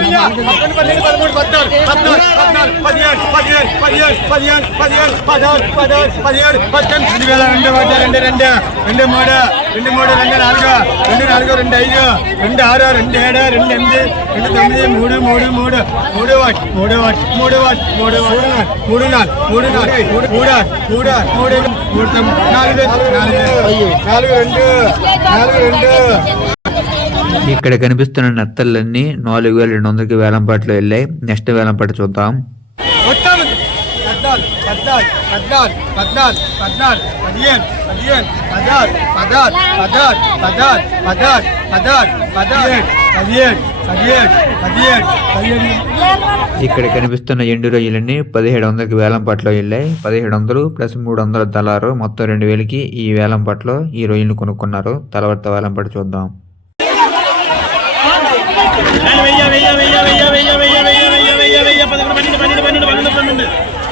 పన్నెండు పదమూడు పద్నాలుగు పద్నాలుగు పద్నాలుగు పదిహేడు పదిహేడు పదిహేడు పదిహేడు పదిహేడు పదహారు పదహారు పదిహేడు పద్దెనిమిది రెండు వేల రెండు వందల రెండు రెండు రెండు మూడు రెండు మూడు రెండు నాలుగు రెండు నాలుగు రెండు ఐదు రెండు ఆరు రెండు ఏడు రెండు ఎనిమిది రెండు తొమ్మిది మూడు మూడు మూడు మూడు ఒకటి మూడు ఒకటి మూడు ఒకటి మూడు వాట్ మూడు నాలుగు మూడు నాలుగు మూడు మూడు మూడు మూడు మూడు నాలుగు నాలుగు నాలుగు రెండు నాలుగు రెండు ఇక్కడ కనిపిస్తున్న నత్తలన్నీ నాలుగు వేల రెండు వందలకి వేలంపాటలో వెళ్ళాయి నెక్స్ట్ వేలంపాట చూద్దాం ఇక్కడ కనిపిస్తున్న ఎండు రొయ్యలన్నీ పదిహేడు వందలకి వేలం పట్లో వెళ్ళాయి పదిహేడు వందలు ప్లస్ మూడు వందల దళారు మొత్తం రెండు వేలకి ఈ వేలం పట్లో ఈ రొయ్యలు కొనుక్కున్నారు తలవర్త వేలం పట్టు చూద్దాం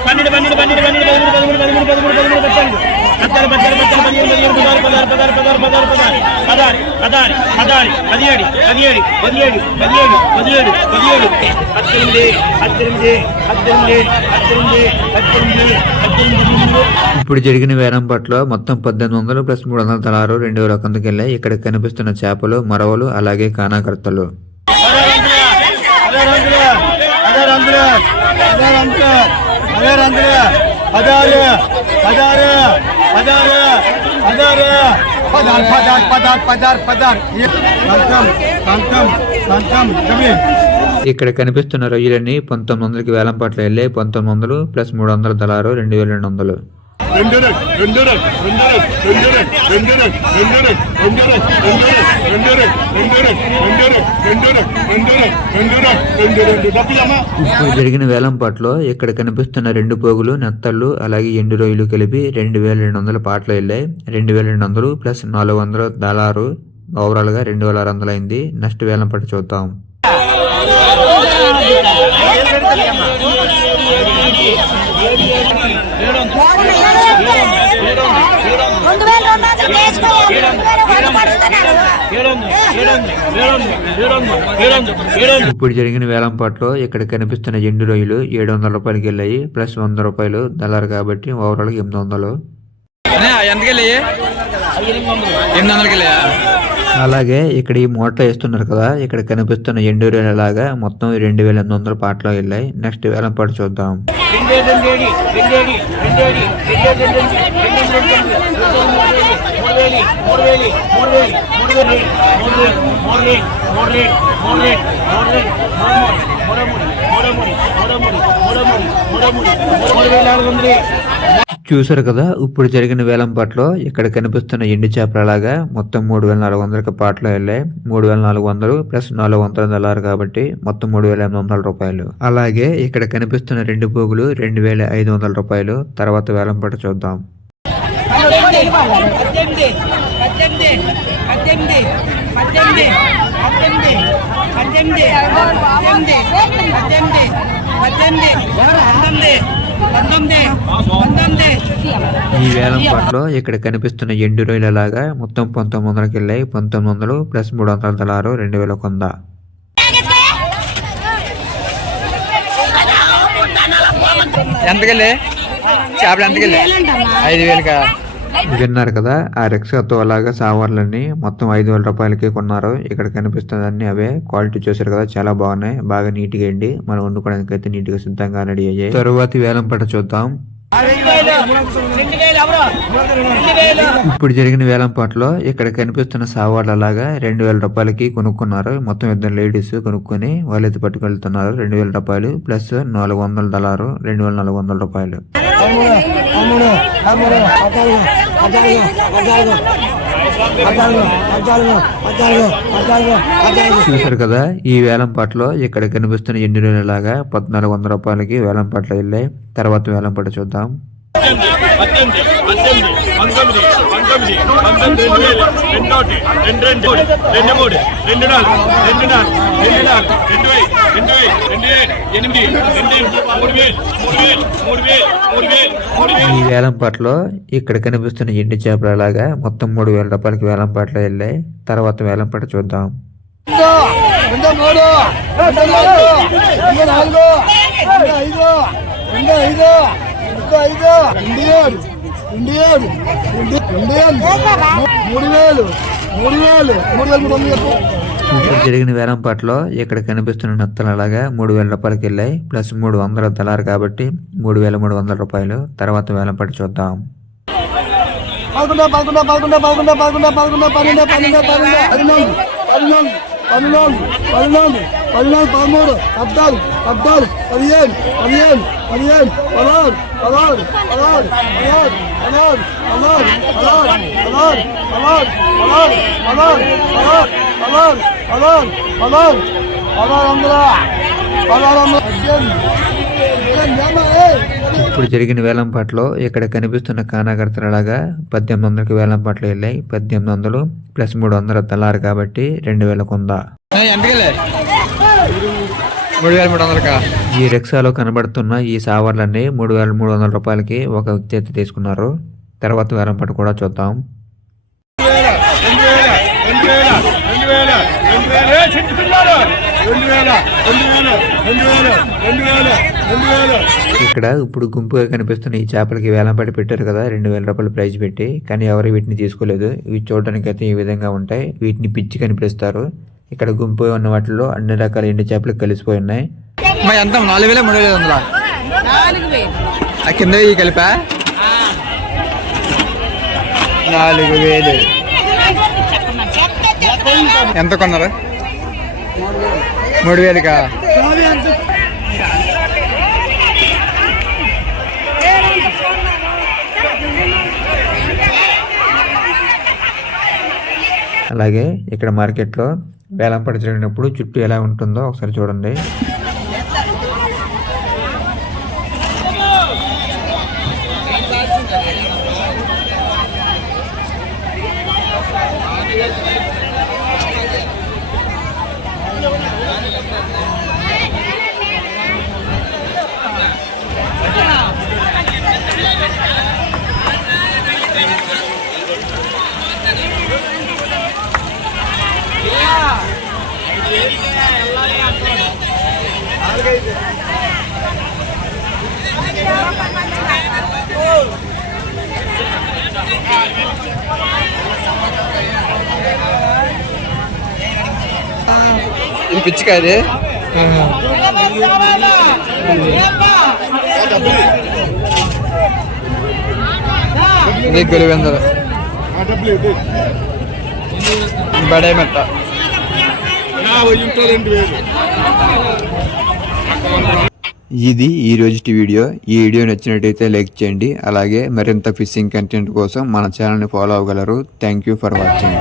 పన్నెండు పన్నెండు పన్నెండు పన్నెండు పదమూడు పదమూడు పదమూడు పదమూడు పదమూడు పదిహేను పదిహేను పదిహేడు పదిహేడు పదిహేడు పదిహేడు పదిహేడు పదిహేడు పద్దెనిమిది పద్దెనిమిది పద్దెనిమిది పద్దెనిమిది పద్దెనిమిది పద్దెనిమిది ఇప్పుడు జరిగిన వేరం పట్ల మొత్తం పద్దెనిమిది వందలు ప్లస్ మూడు వందల తలారు రెండు వేల కందుకెళ్ళాయి ఇక్కడ కనిపిస్తున్న చేపలు మరవలు అలాగే కానాకర్తలు ఇక్కడ కనిపిస్తున్న రొయ్యలన్నీ పంతొమ్మిది వందలకి వేలం వెళ్ళి పంతొమ్మిది వందలు ప్లస్ మూడు వందల దళారు రెండు వేల రెండు వందలు. రెండునె రెండునె రెండునె రెండునె రెండునె రెండునె రెండునె రెండునె రెండునె రెండునె రెండునె రెండునె రెండు రెండు డబ్బులమ్మా ఇప్పుడు జరిగిన వేలంపాట్లో ఇక్కడ కనిపిస్తున్న రెండు పోగులు నెత్తళ్ళు అలాగే ఎండు రొయ్యలు కలిపి రెండు వేల రెండు వందల పాటలు వెళ్ళాయి రెండు వేల రెండు వందలు ప్లస్ నాలుగు వందల దళారు ఓవరాల్గా రెండు వేల ఆరు వందలు అయింది నెక్స్ట్ వేలంపాట చూద్దాం రెండు వేల రెండు వేల ఇప్పుడు జరిగిన వేలంపాట్లో ఇక్కడ కనిపిస్తున్న ఎండు రొయ్యలు ఏడు వందల రూపాయలకి వెళ్ళాయి ప్లస్ వంద రూపాయలు దళారు కాబట్టి ఓవరాల్గా ఎనిమిది వందలు. ఎనిమిది వందలకి వెళ్ళాయా? అలాగే ఇక్కడ ఈ మోటార్ వేస్తున్నారు కదా ఇక్కడ కనిపిస్తున్న ఎండు వేల లాగా మొత్తం రెండు వేల ఎనిమిది వందల పాటలో వెళ్ళాయి నెక్స్ట్ వేలం పాటు చూద్దాం మూడు వేల ఆరు వందలు చూసారు కదా ఇప్పుడు జరిగిన వేలంపాట్లో ఇక్కడ కనిపిస్తున్న ఎండు చేపలలాగా మొత్తం మూడు వేల నాలుగు వందలకి పాటలో వెళ్ళాయి మూడు వేల నాలుగు వందలు ప్లస్ నాలుగు వందల దళారు కాబట్టి మొత్తం మూడు వేల ఎనిమిది వందల రూపాయలు అలాగే ఇక్కడ కనిపిస్తున్న రెండు పోగులు రెండు వేల ఐదు వందల రూపాయలు తర్వాత వేలంపాట చూద్దాం పద్దెనిమిది ఈ వేలం పాటలో ఇక్కడ కనిపిస్తున్న ఎండు రొయ్యలలాగా మొత్తం పంతొమ్మిది వందలకి వెళ్ళాయి. పంతొమ్మిది వందలు ప్లస్ మూడు వందల తలారు రెండు వేల కొంద. ఎంతకెళ్ళి? చేపలు ఎంతకెళ్ళి? ఐదు వేలుగా విన్నారు కదా ఆ రిక్షాతో అలాగా సావర్లన్నీ మొత్తం ఐదు వేల రూపాయలకి కొన్నారు. ఇక్కడ కనిపిస్తుంది అన్ని అవే. క్వాలిటీ చూసారు కదా చాలా బాగున్నాయి. బాగా నీట్గా ఎండి మనం వండుకోవడానికి అయితే నీట్గా సిద్ధంగా రెడీ అయ్యాయి. తరువాతి వేలం చూద్దాం. ఇప్పుడు జరిగిన వేలంపాట్లో ఇక్కడ కనిపిస్తున్న సావాళ్ళలాగా రెండు వేల రూపాయలకి కొనుక్కున్నారు. మొత్తం ఇద్దరు లేడీస్ కొనుక్కొని వాళ్ళైతే పట్టుకెళ్తున్నారు. రెండు వేల రూపాయలు ప్లస్ నాలుగు వందల దళారు రెండు వేల నాలుగు వందల రూపాయలు. చూసారు కదా ఈ వేలంపాట్లో ఇక్కడ కనిపిస్తున్న ఎన్ని రోజులలాగా పద్నాలుగు వందల రూపాయలకి వేలంపాట్లు వెళ్ళాయి. తర్వాత వేలంపట చూద్దాం. పద్దెనిమిది పద్దెనిమిది పంతొమ్మిది పంతొమ్మిది పంతొమ్మిది రెండు వేలు రెండు ఒకటి రెండు రెండు రెండు మూడు రెండు నాలుగు రెండు నాలుగు రెండు నాలుగు రెండు రెండు రెండు ఎనిమిది రెండు మూడు వేలు మూడు వేలు మూడు వేలు మూడు వేలు మూడు వేలు ఈ వేలంపాట్లో ఇక్కడ కనిపిస్తున్న ఎండి చేపల లాగా మొత్తం మూడు వేల రూపాయలకి వేలంపాట్లో వెళ్ళాయి తర్వాత వేలంపాట చూద్దాం మూడు నాలుగు ఐదు రెండు ఐదు. రెండు ఐదు. రెండు ఏడు. రెండు ఏడు. రెండు రెండు వేలు మూడు వేలు. మూడు వేలు. మూడు వేలు మూడు వందలు చెప్పు. ఇప్పుడు జరిగిన వేలంపాట్లో ఇక్కడ కనిపిస్తున్న నత్తలు అలాగా మూడు వేల రూపాయలకి వెళ్ళాయి. ప్లస్ మూడు వందల దళారు కాబట్టి మూడు వేల మూడు వందల రూపాయలు. తర్వాత వేలంపాటి చూద్దాం. పదకొండు పదకొండు పదకొండు పదకొండు పదకొండు పదకొండు పన్నెండు పన్నెండు పన్నెండు పదినాలుగు పదినాలుగు పదినాలుగు పదినాలుగు పదినాలుగు పదమూడు పద్నాలుగు పద్నాలుగు పదిహేను పదిహేను పదిహేను పదహారు పదహారు పదహారు పదహారు పదహారు పదహారు పదహారు పదహారు పదహారు పదహారు పదహారు పదహారు పదహారు పదహారు పదహారు వందల పదహారు వందల పద్దెనిమిది ఇప్పుడు జరిగిన వేలంపాట్లో ఇక్కడ కనిపిస్తున్న కానాగర్తలలాగా పద్దెనిమిది వందలకి వేలంపాట్లు వెళ్ళాయి పద్దెనిమిది వందలు ప్లస్ మూడు వందల దళారు కాబట్టి రెండు వేల కొంద. ఎంతకి వెళ్ళి మూడు వేల మూడు వందలకా ఈ రిక్షాలో కనబడుతున్న ఈ సావర్లన్నీ మూడు వేల మూడు వందల రూపాయలకి ఒక వ్యక్తి అయితే తీసుకున్నారు. తర్వాత వేలంపాటు కూడా చూద్దాం. రెండు వేల రెండు వేల రెండు వేల రెండు వేల ఇక్కడ ఇప్పుడు గుంపుగా కనిపిస్తున్న ఈ చేపలకి వేలంపాటి పెట్టారు కదా రెండు వేల రూపాయలు ప్రైజ్ పెట్టి కానీ ఎవరు వీటిని తీసుకోలేదు. ఇవి చూడడానికి అయితే ఈ విధంగా ఉంటాయి. వీటిని పిచ్చి కనిపిస్తారు. ఇక్కడ గుంపుగా ఉన్న వాటిలో అన్ని రకాల ఎండు చేపలు కలిసిపోయి ఉన్నాయి. మా ఎంత? నాలుగు వేల మూడు వేల వందలా? కింద ఈ కలిపా? నాలుగు వేలు. ఎంత కొన్నారు? మూడు వేలుకా? అలాగే ఇక్కడ మార్కెట్లో వేలంపాటి జరిగినప్పుడు చుట్టూ ఎలా ఉంటుందో ఒకసారి చూడండి. ఇది పిచ్చికాయదే ఇది? ఇది బడే మెట్ట ఇంట్లో రెండు వేలు. ఇది ఈ రోజుటి వీడియో. ఈ వీడియో నచ్చినట్టయితే లైక్ చేయండి. అలాగే మరింత ఫిషింగ్ కంటెంట్ కోసం మన ఛానల్ని follow అవ్వగలరు. Thank you for watching.